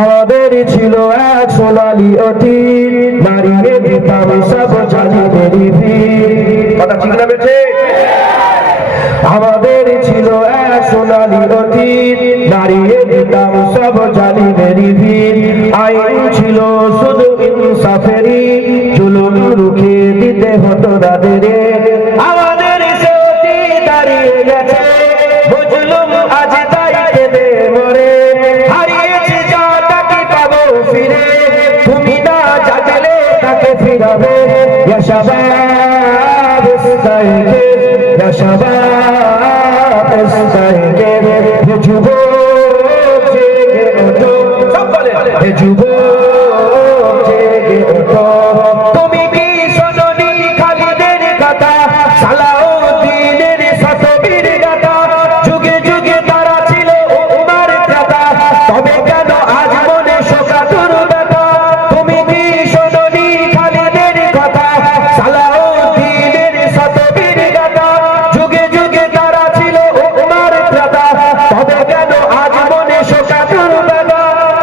আমাদের ছিল এক সোনালী অতীত, নারিয়ে দিতাম সব জালিমের ভিড়। কথা ঠিক না বেঠে? আমাদের ছিল এক সোনালী অতীত, নারিয়ে দিতাম সব জালিমের ভিড়। আইন ছিল শুধু ইনসাফেরই, জুলুম রুখে দিতে হতো তাদের। আমাদের সে অতীত দাঁড়িয়ে গেছে, বুঝলুম আজ তাই কেঁদে মরে। হারিয়েছি যা তাকে পাবো ফিরে, তুমি না জাগলে তাকে ফিরাবে। ইয়া শাবাব ইস্তাইকিজ, ইয়া শাবাব ইস্তাইকিজ, হে যুবক জেগে ওঠো। সব বলে হে যুবক জেগে ওঠো। তুমি কি শোনোনি খালিদের কথা, সালাউদ্দিনের শতবীর গাথা? যুগে যুগে তারা ছিল উমার ত্রাতা, তবে কেন আজ মনে শোকাতুর ব্যথা? তুমি কি শোনোনি খালিদের কথা, সালাউদ্দিনের শতবীর গাথা? যুগে যুগে তারা ছিল উমার ত্রাতা, তবে কেন আজ মনে শোকাতুর ব্যথা?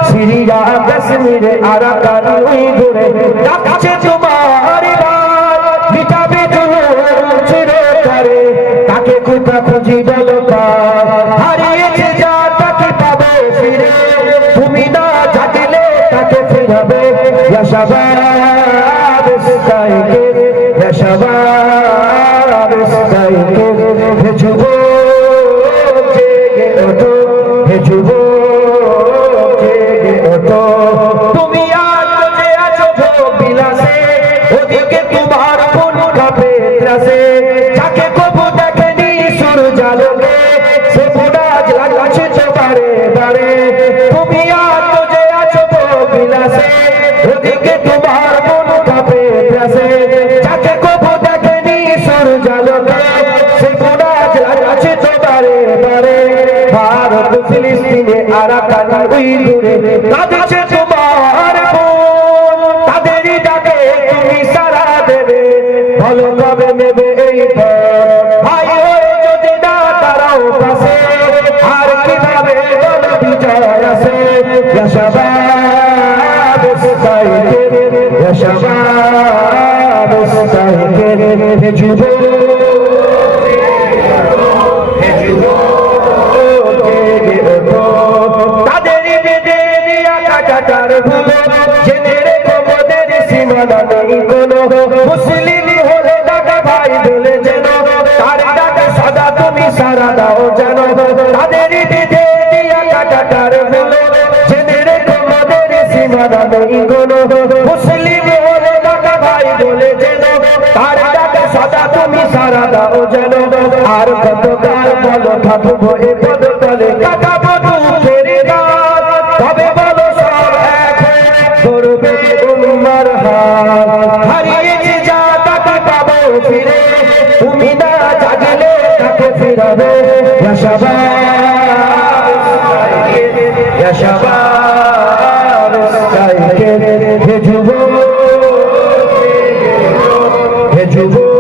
সিরিয়া কাশ্মীরে আরাকান উইঘুরে ডাকছে তোমার ডাক, মিটাবে জুলুম চিরতরে, তাকে কোথা খুঁজি বলো কার? হারিয়েছে যা তাকে পাবে ফিরে, তুমি না জাগলে তাকে ফিরাবে। ইয়া শাবাব ইস্তাইকিজ, ইয়া শাবাব ইস্তাইকিজ, হে যুবক জেগে ওঠো, হে যুবক জেগে ওঠো। তুমি আজ যে আছো ভোগ বিলাসে, ওদিকে তোমার মন কাঁপে ত্রাসে। যাকে কবু দেখেনি সূর্যালোকে, সে বুড়াজ লাগছে চোখে বারে। তুমি আজ যে আছো ভোগ বিলাসে, ওদিকে তোমার মন কাঁপে ত্রাসে। যাকে কবু দেখেনি সূর্যালোকে, সে বুড়াজ লাগছে চোখে বারে। ভারত ফিলিস্তিনে আরাকান উইঘুরে কাঁদছে তোমার বোন, তাদেরই ডাকে তুমি সাড়া দেবে, বলো কবে নেবে এই পথ? ভাই হয়ে যদি না তারাও পাশে, আর কিভাবে বলো বিজয় আসে? ইয়া শাবাব ইস্তাইকিজ, ইয়া শাবাব ইস্তাইকিজ, হে যুবক হে যুবক জেগে ওঠো। তাদেরই বেঁধে দিয়া কাটাটার ভুলো, জেনে রেখো মোদের সীমানা নেই কোনো। মুসলিম হলে ডাকা ভাই বলে যেন, তার ডাকা সদা তুমি সারা দাও যেন। তাদেরই বেঁধে দিয়া কাটাটার ভুলো, জেনে রেখো মোদের সীমানা নেই কোনো। মুসলিম হলে ডাকা ভাই বলে যেন, তার ডাকা সদা তুমি সারা দাও যেন। আর কত কাল বলো থাকবো এ পদ তলে, কাটাবো দুঃখের রাত, তবে বলো সব এক হয়ে ধরবে উম্মার হাত। হারিয়েছে যা তাকে পাবো ফিরে, তুমি না জাগলে তাকে ফিরাবে। ইয়া শাবাব ইস্তাইকিজ, ইয়া শাবাব ইস্তাইকিজ, হে যুবক হে যুবক